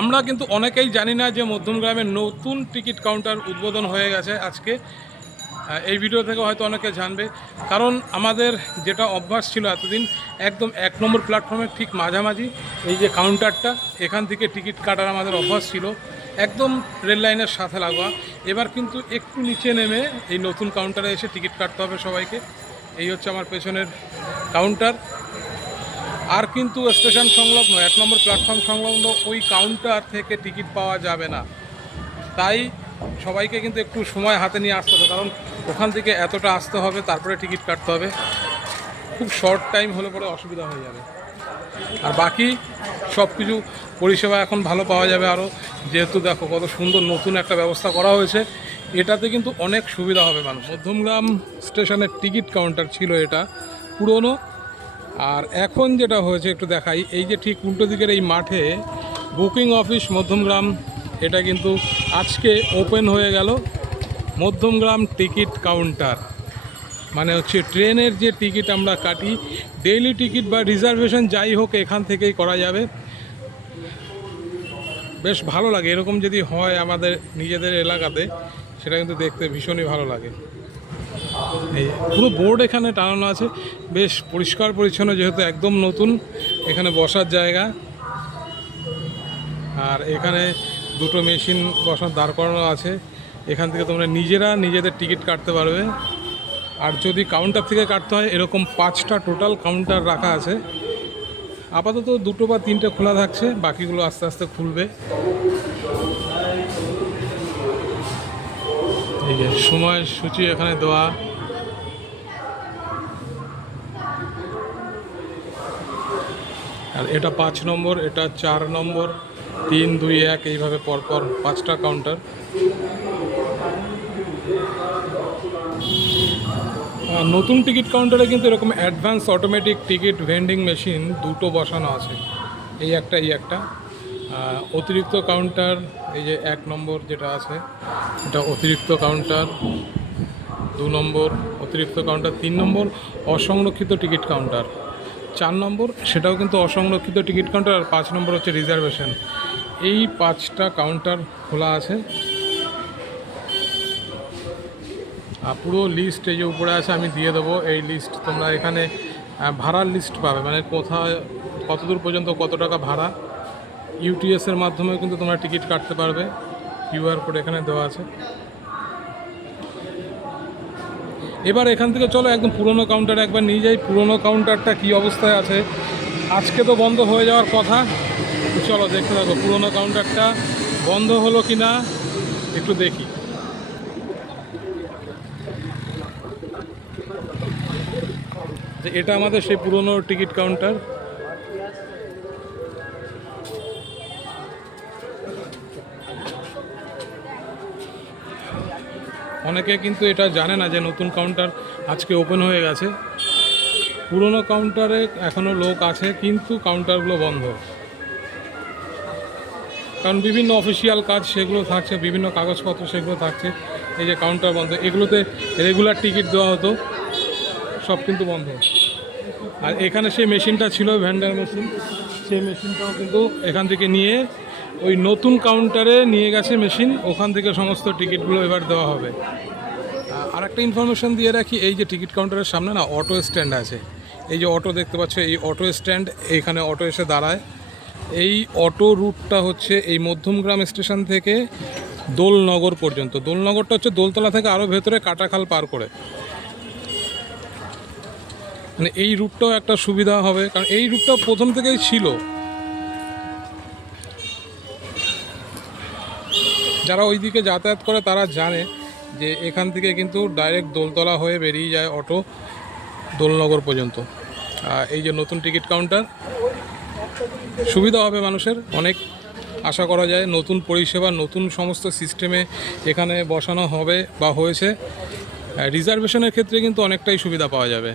আমরা কিন্তু অনেকেই জানি না যে মধ্যমগ্রামের নতুন টিকিট কাউন্টার উদ্বোধন হয়ে গেছে আজকে। এই ভিডিও থেকে হয়তো অনেকে জানবে। কারণ আমাদের যেটা অভ্যাস ছিল এতদিন, একদম এক নম্বর প্ল্যাটফর্মের ঠিক মাঝামাঝি এই যে কাউন্টারটা, এখান থেকে টিকিট কাটার আমাদের অভ্যাস ছিল। একদম রেল লাইনের সাথে লাগোয়া। এবার কিন্তু একটু নিচে নেমে এই নতুন কাউন্টারে এসে টিকিট কাটতে হবে সবাইকে। এই হচ্ছে আমার পেছনের কাউন্টার। আর কিন্তু স্টেশন সংলগ্ন, এক নম্বর প্ল্যাটফর্ম সংলগ্ন, ওই কাউন্টার থেকে টিকিট পাওয়া যাবে না। তাই সবাইকে কিন্তু একটু সময় হাতে নিয়ে আসতে হবে, কারণ ওখান থেকে এতটা আসতে হবে, তারপরে টিকিট কাটতে হবে। খুব শর্ট টাইম হলে পরে অসুবিধা হয়ে যাবে। আর বাকি সব কিছু পরিষেবা এখন ভালো পাওয়া যাবে আরও যেহেতু দেখো কত সুন্দর নতুন একটা ব্যবস্থা করা হয়েছে, এটাতে কিন্তু অনেক সুবিধা হবে মানুষ মধ্যমগ্রাম স্টেশনের টিকিট কাউন্টার ছিল এটা, পুরনো আর এখন যেটা হয়েছে, একটু দেখাই, এই যে ঠিক উল্টো দিকের এই মাঠে বুকিং অফিস মধ্যমগ্রাম, এটা কিন্তু আজকে ওপেন হয়ে গেল। মধ্যমগ্রাম টিকিট কাউন্টার মানে হচ্ছে ট্রেনের যে টিকিট আমরা কাটি, ডেইলি টিকিট বা রিজার্ভেশন যাই হোক, এখান থেকেই করা যাবে। বেশ ভালো লাগে, এরকম যদি হয় আমাদের নিজেদের এলাকাতে, সেটা কিন্তু দেখতে ভীষণই ভালো লাগে। এই পুরো বোর্ড এখানে টানানো আছে। বেশ পরিষ্কার পরিচ্ছন্ন যেহেতু একদম নতুন, এখানে বসার জায়গা। আর এখানে দুটো মেশিন বসার দাঁড় করানো আছে। এখান থেকে তোমরা নিজেরা নিজেদের টিকিট কাটতে পারবে। আর যদি কাউন্টার থেকে কাটতে হয়, এরকম পাঁচটা টোটাল কাউন্টার রাখা আছে। আপাতত দুটো বা তিনটে খোলা থাকছে, বাকিগুলো আস্তে আস্তে খুলবে। এই যে সূচি এখানে দেওয়া। আর এটা পাঁচ নম্বর, এটা চার নম্বর, তিন, দুই, এক, এইভাবে পরপর পাঁচটা কাউন্টার নতুন টিকিট কাউন্টারে কিন্তু এরকম advance automatic ticket vending machine দুটো বসানো আছে। এই একটা এই একটা। অতিরিক্ত কাউন্টার এই যে এক নম্বর যেটা আছে, এটা অতিরিক্ত কাউন্টার দু নম্বর, অতিরিক্ত কাউন্টার তিন নম্বর, অসংরক্ষিত টিকিট কাউন্টার চার নম্বর, সেটাও কিন্তু অসংরক্ষিত টিকিট কাউন্টার আর পাঁচ নম্বর হচ্ছে রিজার্ভেশন এই পাঁচটা কাউন্টার খোলা আছে। আর পুরো লিস্ট এই যে উপরে আছে, আমি দিয়ে দেবো। এই লিস্ট তোমরা এখানে ভাড়ার লিস্ট পাবে। মানে কোথায়, কতদূর পর্যন্ত কত টাকা ভাড়া ইউটিএসের মাধ্যমেও কিন্তু তোমরা টিকিট কাটতে পারবে। কিউআর কোড এখানে দেওয়া আছে। এবার এখান থেকে চলো, একদম পুরনো কাউন্টারে একবার নিয়ে যাই। পুরনো কাউন্টারটা কী অবস্থায় আছে? আজকে তো বন্ধ হয়ে যাওয়ার কথা। চলো, দেখতে থাকো, পুরনো কাউন্টারটা বন্ধ হলো কি না একটু দেখি। যে এটা আমাদের সেই পুরনো টিকিট কাউন্টার অনেকে কিন্তু এটা জানে না যে নতুন কাউন্টার আজকে ওপেন হয়ে গেছে। পুরনো কাউন্টারে এখনও লোক আছে, কিন্তু কাউন্টারগুলো বন্ধ। কারণ বিভিন্ন অফিসিয়াল কাজ সেগুলো থাকছে, বিভিন্ন কাগজপত্র সেগুলো থাকছে, এই যে কাউন্টার বন্ধ। এগুলোতে রেগুলার টিকিট দেওয়া হতো, সব কিন্তু বন্ধ। আর এখানে সেই মেশিনটা ছিল ভ্যান্ডার মেশিন সেই মেশিনটাও কিন্তু এখান থেকে নিয়ে ওই নতুন কাউন্টারে নিয়ে গেছে মেশিন ওখান থেকে সমস্ত টিকিটগুলো এবার দেওয়া হবে। আর একটা ইনফরমেশন দিয়ে রাখি, এই যে টিকিট কাউন্টারের সামনে না অটো স্ট্যান্ড আছে। এই যে অটো দেখতে পাচ্ছ, এই অটো স্ট্যান্ড এইখানে অটো এসে দাঁড়ায়। এই অটো রুটটা হচ্ছে এই মধ্যমগ্রাম স্টেশন থেকে দোলনগর পর্যন্ত। দোলনগরটা হচ্ছে দোলতলা থেকে আরও ভেতরে কাটাখাল পার করে। মানে এই রুটটাও একটা সুবিধা হবে, কারণ এই রুটটা প্রথম থেকেই ছিল। যারা ওই দিকে যাতায়াত করে তারা জানে যে এখান থেকে কিন্তু ডাইরেক্ট দোলতলা হয়ে বেরিয়ে যায় অটো দোলনগর পর্যন্ত। এই যে নতুন টিকিট কাউন্টার, সুবিধা হবে মানুষের, অনেক আশা করা যায়। নতুন পরিষেবা, নতুন সমস্ত সিস্টেমে এখানে বসানো হবে বা হয়েছে। রিজার্ভেশনের ক্ষেত্রে কিন্তু অনেকটাই সুবিধা পাওয়া যাবে।